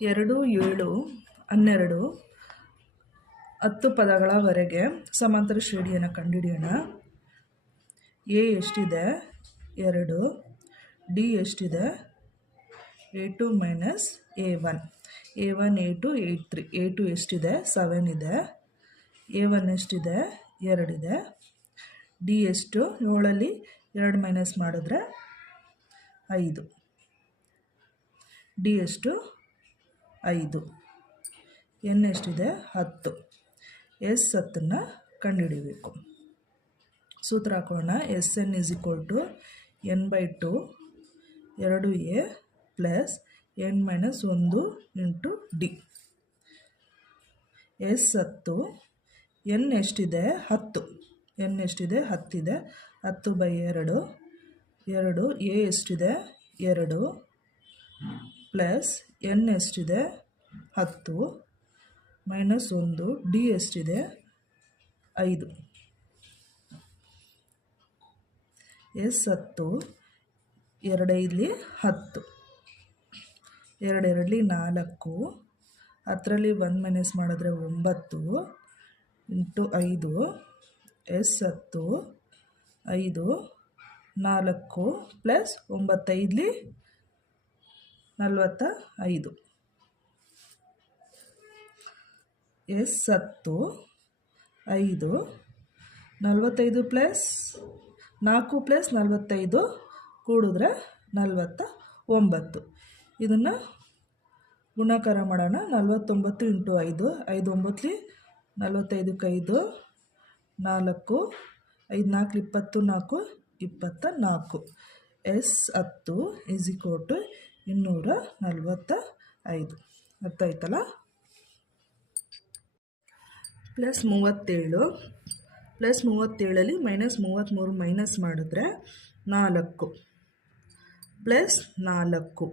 2, 7, 12 10 ಪದಗಳವರೆಗೆ ಸಮಾಂತರ ಶ್ರೇಣಿಯನ್ನು ಕಂಡುಹಿಡಿಯೋಣ. ಎ ಎಷ್ಟಿದೆ? 2. ಡಿ ಎಷ್ಟಿದೆ? A2 minus A1. A1, A2, A3. A2 ಎಷ್ಟಿದೆ? 7 ಇದೆ. A1 ಎಷ್ಟಿದೆ? 2 ಇದೆ. ಡಿ ಎಷ್ಟು? 7ಅಲ್ಲಿ 2 ಮೈನಸ್ ಮಾಡಿದ್ರೆ 5. ಡಿ ಎಷ್ಟು? 5. ಎನ್ ಎಷ್ಟಿದೆ? 10. ಎಸ್ 10ನ್ನು ಕಂಡುಹಿಡಿಯಬೇಕು. ಸೂತ್ರ ಹಾಕೋಣ. SN = n/2 2a plus n-1 into d. S 10. N ಎಷ್ಟಿದೆ? 10. ಎನ್ ಎಷ್ಟಿದೆ? 10 ಇದೆ. 10/2 2. ಎ ಎಷ್ಟಿದೆ? 2 ಪ್ಲಸ್ ಎನ್ ಎಷ್ಟಿದೆ? 10 -1. ಡಿ ಎಷ್ಟಿದೆ? 5. ಎಸ್ 10 2 5 10 2 2 4 10ರಲ್ಲಿ 1 ಮೈನಸ್ ಮಾಡಿದ್ರೆ 9 into 5. S 10 5 4 plus 9 5 45. S 10 5 45 plus 4 plus 45 ಕೂಡಿದ್ರೆ 49. ಇದನ್ನು ಗುಣಾಕಾರ ಮಾಡೋಣ. 49 ಇಂಟು 5 5 9 45 5 4 5 4 24 24. ಎಸ್ 10 245. ಅರ್ಥ ಆಯ್ತಲ್ಲ? +37 +37ಅಲ್ಲಿ -33 ಮೈನಸ್ ಮಾಡಿದ್ರೆ 4 ಪ್ಲಸ್ 4.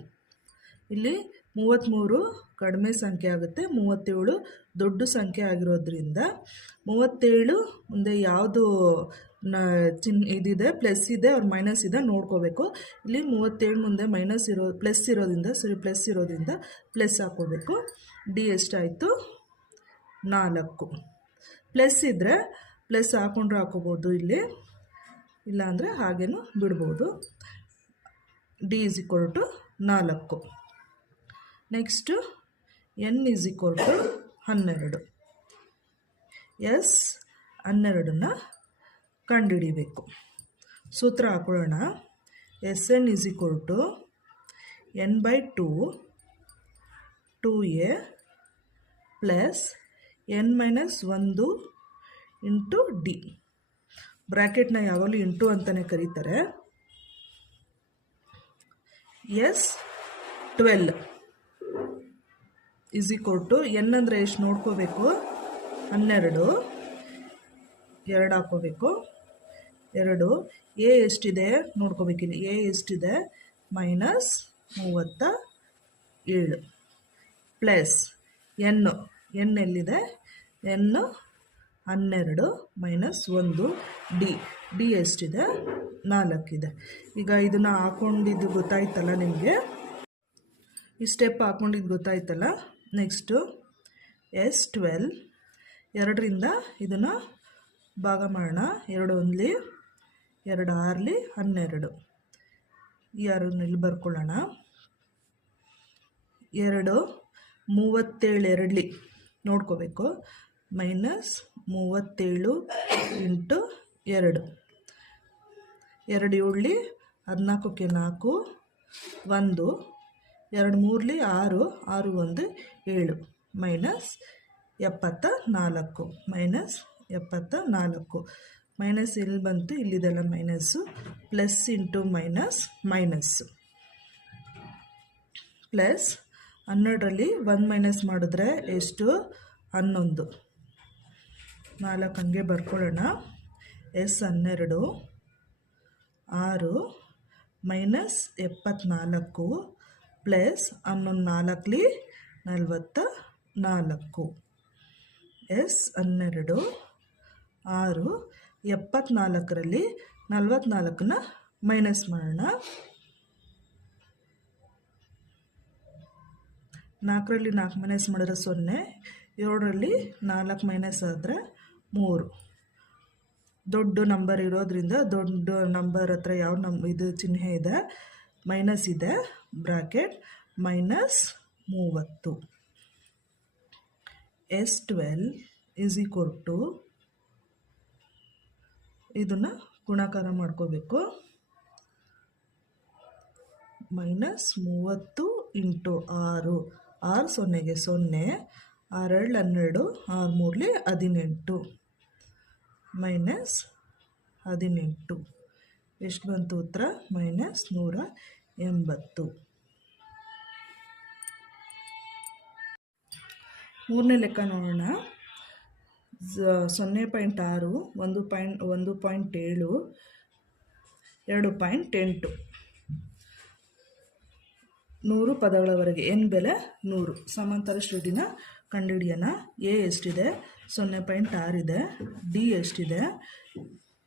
ಇಲ್ಲಿ 33 ಕಡಿಮೆ ಸಂಖ್ಯೆ ಆಗುತ್ತೆ, 37 ದೊಡ್ಡ ಸಂಖ್ಯೆ ಆಗಿರೋದ್ರಿಂದ 37 ಮುಂದೆ ಯಾವುದು ಇದಿದೆ, ಪ್ಲಸ್ ಇದೆ ಅವ್ರ ಮೈನಸ್ ಇದೆ ನೋಡ್ಕೋಬೇಕು. ಇಲ್ಲಿ 37 ಮುಂದೆ ಪ್ಲಸ್ ಇರೋದ್ರಿಂದ ಪ್ಲಸ್ ಹಾಕೋಬೇಕು. ಡಿ ಎಷ್ಟಾಯಿತು? 4. ಪ್ಲಸ್ ಇದ್ದರೆ ಪ್ಲಸ್ ಹಾಕೊಂಡ್ರೆ ಹಾಕೋಬೋದು, ಇಲ್ಲಿ ಇಲ್ಲಾಂದರೆ ಹಾಗೇನು ಬಿಡ್ಬೋದು. ಡಿ = 4. Next n = 12. ಎಸ್ 12ನ್ನು ಕಂಡುಹಿಡಿಬೇಕು. ಸೂತ್ರ ಹಾಕೊಳ್ಳೋಣ. SN = n/2 2a plus n-1 into D. ಬ್ರ್ಯಾಕೆಟ್ನ ಯಾವಾಗಲೂ ಇಂಟು ಅಂತಲೇ ಕರೀತಾರೆ. ಎಸ್ 12 n ಅಂದರೆ ಎಷ್ಟು ನೋಡ್ಕೋಬೇಕು? 12 2 ಹಾಕೋಬೇಕು. 2 ಎ ಎಷ್ಟಿದೆ ನೋಡ್ಕೋಬೇಕಿಲ್ಲಿ. ಎ ಎಷ್ಟಿದೆ? -37 ಪ್ಲಸ್ ಎನ್ ಎಲ್ಲಿದೆ? n 12 -1 ಡಿ ಎಷ್ಟಿದೆ? 4 ಇದೆ. ಈಗ ಇದನ್ನು ಹಾಕೊಂಡಿದ್ದು ಗೊತ್ತಾಯ್ತಲ್ಲ ನಿಮಗೆ? ಈ ಸ್ಟೆಪ್ ಹಾಕೊಂಡಿದ್ದು ಗೊತ್ತಾಯ್ತಲ್ಲ? ನೆಕ್ಸ್ಟು ಎಸ್ 12 2ರಿಂದ ಇದನ್ನು ಭಾಗ ಮಾಡೋಣ. 2 1 2 6 12. ಈ 6 ಇಲ್ಲಿ ಬರ್ಕೊಳ್ಳೋಣ. 2 37 2 ನೋಡ್ಕೋಬೇಕು. -37 ಇಂಟು 2 2 7 14ಕ್ಕೆ 4 1 2 3 6 6 1 7 -74 -74. ಮೈನಸ್ ಇಲ್ಲಿ ಬಂತು, ಇಲ್ಲಿದೆಲ್ಲ minus. Plus into minus. Plus 12ರಲ್ಲಿ 1 ಮೈನಸ್ ಮಾಡಿದ್ರೆ ಎಷ್ಟು? 11. 4 ಹಂಗೆ ಬರ್ಕೊಳ್ಳೋಣ. S 12 6 -74 plus 11 4 44. ಎಸ್ 12 6 74ರಲ್ಲಿ 44ನ ಮೈನಸ್ ಮಾಡೋಣ. 4ರಲ್ಲಿ 4 ಮೈನಸ್ ಮಾಡಿದ್ರೆ 0, 7ರಲ್ಲಿ 4 ಮೈನಸ್ ಆದರೆ 3. ದೊಡ್ಡ ನಂಬರ್ ಇರೋದ್ರಿಂದ ದೊಡ್ಡ ನಂಬರ್ ಹತ್ರ ಯಾವ ಇದು ಚಿಹ್ನೆ ಇದೆ, ಮೈನಸ್ ಇದೆ, bracket -30. S12 is equal to, ಇದನ್ನು ಗುಣಾಕಾರ ಮಾಡ್ಕೋಬೇಕು, -30 ಇಂಟು 6, 6 0ಗೆ 0, 6 12, 6 3 18, -18. ಎಷ್ಟು ಬಂತು ಉತ್ತರ? -180. ಮೂರನೇ ಲೆಕ್ಕ ನೋಡೋಣ. 0.6, 1.7, 2.8, 100 ಪದಗಳವರೆಗೆ n ಬೆಲೆ 100. ಸಮಾಂತರ ಶ್ರೇಣಿನ ಕಂಡುಹಿಡಿಯೋಣ. ಎ ಎಷ್ಟಿದೆ? 0.6 ಇದೆ. ಡಿ ಎಷ್ಟಿದೆ?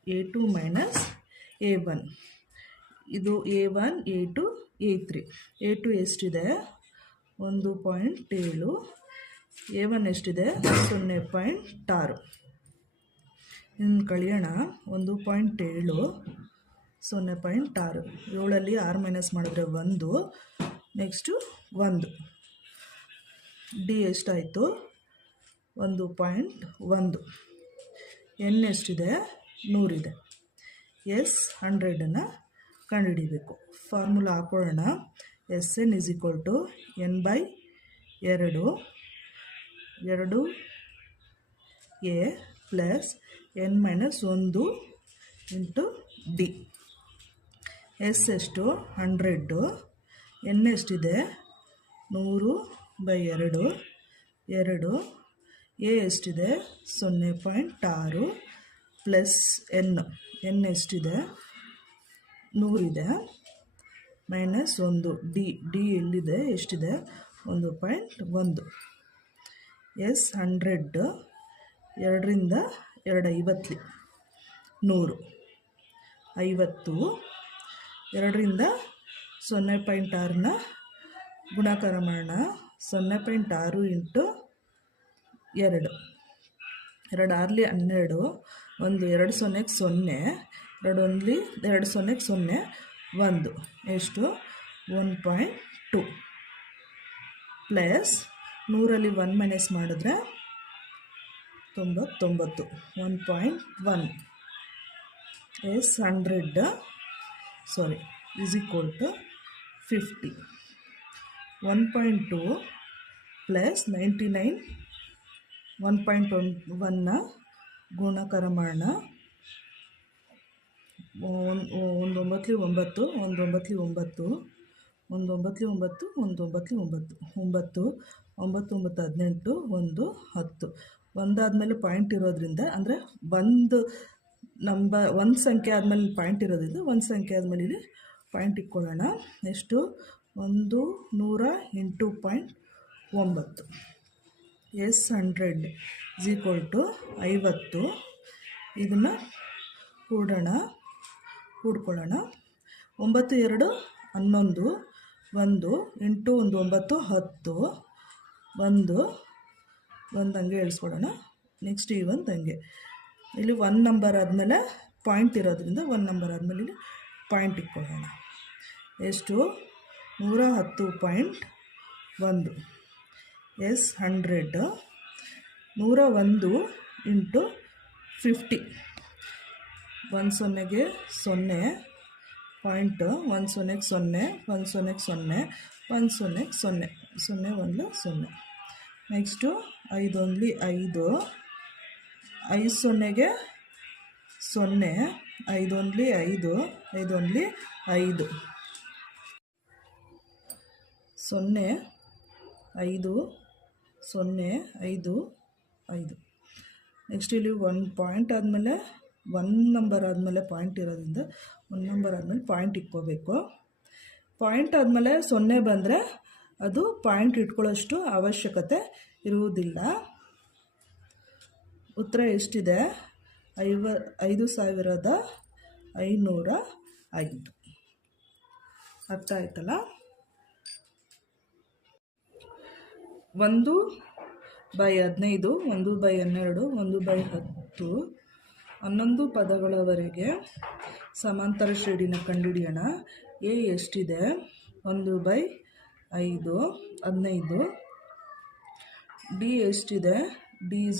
A2 minus A1. ಇದು A1, A2, A3. A2 ಎಷ್ಟಿದೆ? 1.7. A1 ಎಷ್ಟಿದೆ? 0.6. ಇನ್ನು ಕಳೆಯೋಣ. 1.7, 0.6. 7ರಲ್ಲಿ 6 ಮೈನಸ್ ಮಾಡಿದ್ರೆ 1, ನೆಕ್ಸ್ಟು 1. ಡಿ ಎಷ್ಟಾಯಿತು? 1.1. ಎನ್ ಎಷ್ಟಿದೆ? 100 ಇದೆ. ಎಸ್ 100ನ್ನು ಕಂಡುಹಿಡಿಬೇಕು. ಫಾರ್ಮುಲಾ ಹಾಕೊಳ್ಳೋಣ. SN = n/2, 2a plus n-1 into d. S ಎಷ್ಟು? 100. ಎನ್ ಎಷ್ಟಿದೆ? 100/2, 2. ಎ ಎಷ್ಟಿದೆ? 0.6 ಪ್ಲಸ್ ಎನ್ ಎಷ್ಟಿದೆ? 100 ಇದೆ. -1. ಡಿ ಎಲ್ಲಿದೆ? ಎಷ್ಟಿದೆ? 1.1. ಎಸ್ 100, 2ರಿಂದ 2 50, 100, 50. 2ರಿಂದ 0.6ನ ಗುಣಾಕಾರ ಮಾಡೋಣ. 0.6 ಇಂಟು 2, 2 6ಲಿ 12, 1 2 0ಗೆ 0, 2 1ಲಿ 2 0ಗೆ 0, 1 ಎಷ್ಟು? 1.2 ಪ್ಲಸ್ 100ರಲ್ಲಿ 1 ಮೈನಸ್ ಮಾಡಿದ್ರೆ 99, 1.1. S 100 is equal to 50. 1.2 plus 99, 1.1ನ ಗುಣಾಕಾರ ಮಾಡೋಣ. 1 9ಲಿ 9, 1 9ಲಿ 9, 1 9ಲಿ 9, 1 9ಲಿ 9, 9 9 18, 1 10. ಒಂದಾದಮೇಲೆ ಪಾಯಿಂಟ್ ಇರೋದ್ರಿಂದ, ಅಂದರೆ ಒಂದು ಸಂಖ್ಯೆ ಆದಮೇಲೆ ಪಾಯಿಂಟ್ ಇರೋದ್ರಿಂದ ಒಂದು ಸಂಖ್ಯೆ ಆದಮೇಲೆ ಇಲ್ಲಿ ಪಾಯಿಂಟ್ ಇಟ್ಕೊಳ್ಳೋಣ. ಎಷ್ಟು? 100 into 0.9. S 100 is equal to 50. ಇದನ್ನು ಕೂಡ್ಕೊಳ್ಳೋಣ. 9 2 11, 1 ಇಂಟು 1 9 10, 1 ಹಂಗೆ ಇಳಿಸ್ಕೊಡೋಣ. ನೆಕ್ಸ್ಟ್ ಈ ಒಂದು ಹಂಗೆ. ಇಲ್ಲಿ 1 ನಂಬರ್ ಆದಮೇಲೆ ಪಾಯಿಂಟ್ ಇರೋದ್ರಿಂದ 1 ನಂಬರ್ ಆದಮೇಲೆ ಇಲ್ಲಿ ಪಾಯಿಂಟ್ ಇಟ್ಕೊಳ್ಳೋಣ. ಎಷ್ಟು? 110.1. S 100, 101 into 50. 1 0ಗೆ 0, ಪಾಯಿಂಟ್ 1 0ಗೆ 0, 1 0ಗೆ 0, 1 0ಗೆ 0, 0 1 0. ನೆಕ್ಸ್ಟು 5 1ಲಿ 5, 5 0ಗೆ 0, 5 1ಲಿ 5, 5 1ಲಿ 5, 0 5 0 5 5. ನೆಕ್ಸ್ಟ್ ಇಲ್ಲಿ 1 ಪಾಯಿಂಟ್ ಆದಮೇಲೆ 1 ನಂಬರ್ ಆದಮೇಲೆ ಪಾಯಿಂಟ್ ಇರೋದ್ರಿಂದ 1 ನಂಬರ್ ಆದಮೇಲೆ ಪಾಯಿಂಟ್ ಇಟ್ಕೋಬೇಕು. ಪಾಯಿಂಟ್ ಆದಮೇಲೆ 0 ಬಂದರೆ ಅದು ಪಾಯಿಂಟ್ ಇಟ್ಕೊಳ್ಳೋಷ್ಟು ಅವಶ್ಯಕತೆ ಇರುವುದಿಲ್ಲ. ಉತ್ತರ ಎಷ್ಟಿದೆ? 5505. ಅರ್ಥ ಆಯ್ತಲ್ಲ? 1/15, 1/12, 1/10, 11 ಪದಗಳವರೆಗೆ ಸಮಾಂತರ ಶ್ರೇಣಿನ ಕಂಡುಹಿಡಿಯೋಣ. ಎ ಎಷ್ಟಿದೆ? 1/5, 15. ಡಿ ಎಷ್ಟಿದೆ? D =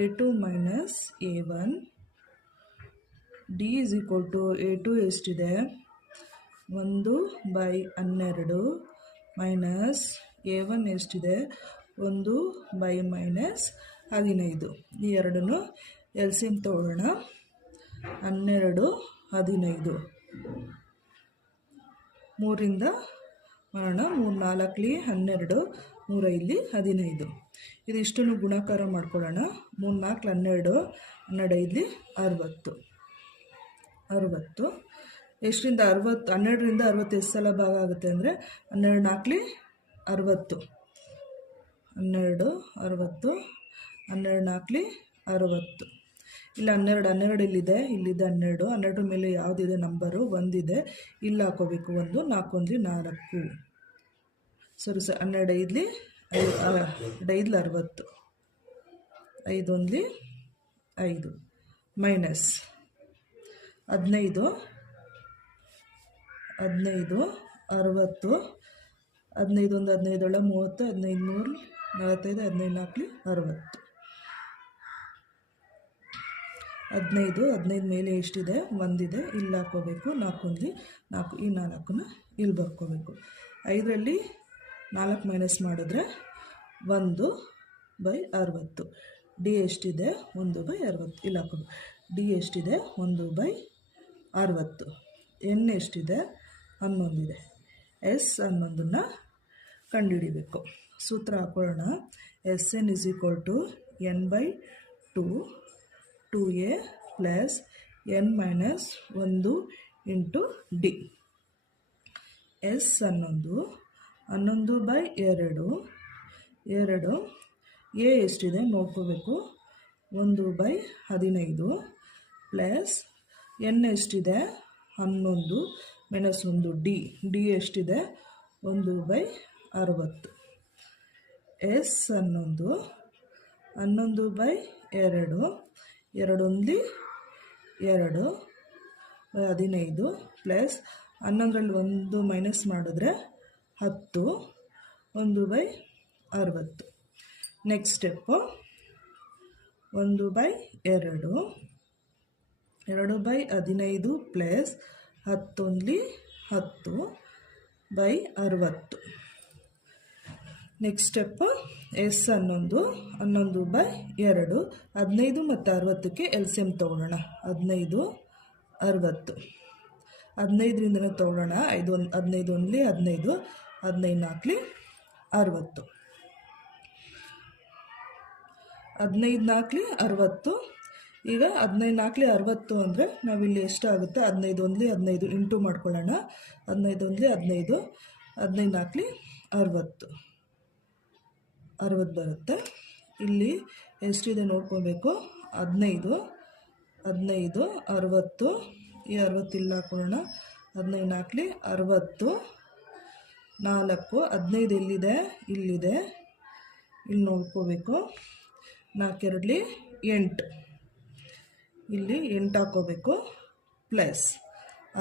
a2 - a1. D a2 ಎಷ್ಟಿದೆ? 1/12 ಮೈನಸ್ a1 ಎಷ್ಟಿದೆ? 1/-15. ಈ ಎರಡನ್ನು LCM ತಗೊಳ್ಳೋಣ. 12, 15. 3ರಿಂದ ಮಾಡೋಣ. 3 4 12, 3 5 15. ಇದಿಷ್ಟನ್ನು ಗುಣಾಕಾರ ಮಾಡ್ಕೊಳ್ಳೋಣ. 3 4 12, 12 5 60. ಎಷ್ಟರಿಂದ 60? 12ರಿಂದ 60 ಎಷ್ಟು ಸಲ ಭಾಗ ಆಗುತ್ತೆ ಅಂದರೆ 12 4 60. 12 60, 12 4 60. ಇಲ್ಲ 12 ಇಲ್ಲಿದೆ, 12. 12 ಮೇಲೆ ಯಾವುದಿದೆ ನಂಬರು? 1 ಇದೆ. ಇಲ್ಲಿ ಹಾಕೋಬೇಕು 1. 4 1 4. ಸರಿ ಸರ್. 12 5 60. 5 1 5 ಮೈನಸ್ 15 15 60. 15 1 15 30, 15 3 45, 15 4 60. 15 ಮೇಲೆ ಎಷ್ಟಿದೆ? 1 ಇದೆ. ಇಲ್ಲಿ ಹಾಕೋಬೇಕು 4 1 4. ಈ 4ನ ಇಲ್ಲಿ ಬರ್ಕೋಬೇಕು. 5ರಲ್ಲಿ 4 ಮೈನಸ್ ಮಾಡಿದ್ರೆ 1/60. ಡಿ ಎಷ್ಟಿದೆ? 1/60. ಇಲ್ಲಿ ಹಾಕೋಬೇಕು. ಡಿ ಎಷ್ಟಿದೆ? 1/60. ಎನ್ ಎಷ್ಟಿದೆ? 11 ಇದೆ. ಎಸ್ 11ನ್ನು ಕಂಡುಹಿಡಿಬೇಕು. ಸೂತ್ರ ಹಾಕೊಳ್ಳೋಣ. SN = n/2 2a + n - 1 × d. S 11 11/2 2. A ಎಷ್ಟಿದೆ ನೋಡ್ಕೋಬೇಕು. 1/15 + n ಎಷ್ಟಿದೆ? 11 - 1 ಡಿ. ಡಿ ಎಷ್ಟಿದೆ? 1/60. ಎಸ್ 11 11/2 2 1 2 15 + 11ರಲ್ಲಿ 1 ಮೈನಸ್ ಮಾಡಿದ್ರೆ 10 1/60. Next step 1/2 2/15 + 10 1 10/60. Next step S 11 11/2 15 ಮತ್ತು 60ಕ್ಕೆ LCM ತೊಗೊಳ್ಳೋಣ. 15 60. 15ರಿಂದನೇ ತೊಗೊಳ್ಳೋಣ. 15 1 15, 15 4 60. 15 4 60. ಈಗ 15 4 60 ಅಂದರೆ ನಾವಿಲ್ಲಿ ಎಷ್ಟಾಗುತ್ತೆ? 15 1 15 ಇಂಟು ಮಾಡ್ಕೊಳ್ಳೋಣ. 15 1 15, 15 4 60 60 ಬರುತ್ತೆ. ಇಲ್ಲಿ ಎಷ್ಟಿದೆ ನೋಡ್ಕೋಬೇಕು. 15 15 60. ಈ 60 ಇಲ್ಲಿ ಹಾಕೊಳ್ಳೋಣ. 15 4 60 4. 15 ಎಲ್ಲಿದೆ? ಇಲ್ಲಿದೆ. ಇಲ್ಲಿ ನೋಡ್ಕೋಬೇಕು. 4 2 8. ಇಲ್ಲಿ 8 ಹಾಕೋಬೇಕು ಪ್ಲಸ್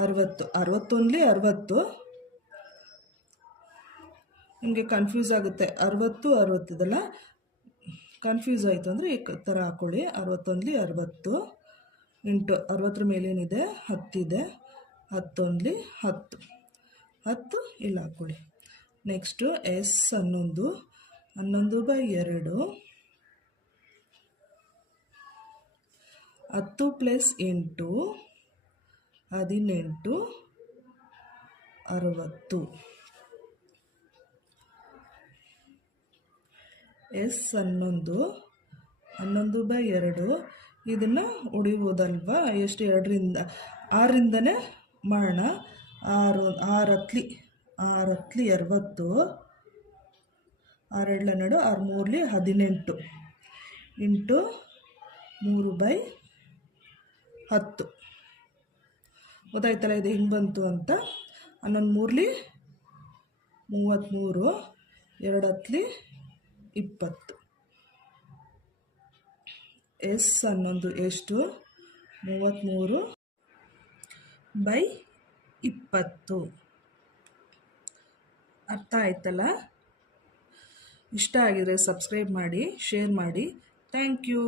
60 61 60. ನಿಮಗೆ ಕನ್ಫ್ಯೂಸ್ ಆಗುತ್ತೆ. 60 60 ಇದೆಲ್ಲ ಕನ್ಫ್ಯೂಸ್ ಆಯಿತು ಅಂದರೆ ಈ ಥರ ಹಾಕ್ಕೊಳ್ಳಿ. 61 60 ಇಂಟು 60ರ ಮೇಲೇನಿದೆ? 10 ಇದೆ. 10 10 10 ಇಲ್ಲಿ ಹಾಕ್ಕೊಳ್ಳಿ. Next S 11 11/2 10 + 8 18 60. ಎಸ್ 11 11/2 ಇದನ್ನು ಹೊಡಿಬೋದಲ್ವಾ? ಎಷ್ಟು? 2ರಿಂದ 6ರಿಂದನೇ ಮಾಡೋಣ. 6 6 ಹತ್ಲಿ 6 ಹತ್ಲಿ 20 6 2 12 6 3 18 ಇಂಟು 3/10. ಗೊತ್ತಾಯ್ತಲ್ಲ ಇದು ಹಿಂಗೆ ಬಂತು ಅಂತ. 11 3 33 2 ಹತ್ಲಿ 20. ಎಸ್ ಅನ್ನೋದು ಎಷ್ಟು? 33/20. ಅರ್ಥ ಆಯ್ತಲ್ಲ? ಇಷ್ಟ ಆಗಿದರೆ ಸಬ್ಸ್ಕ್ರೈಬ್ ಮಾಡಿ, ಶೇರ್ ಮಾಡಿ. Thank you.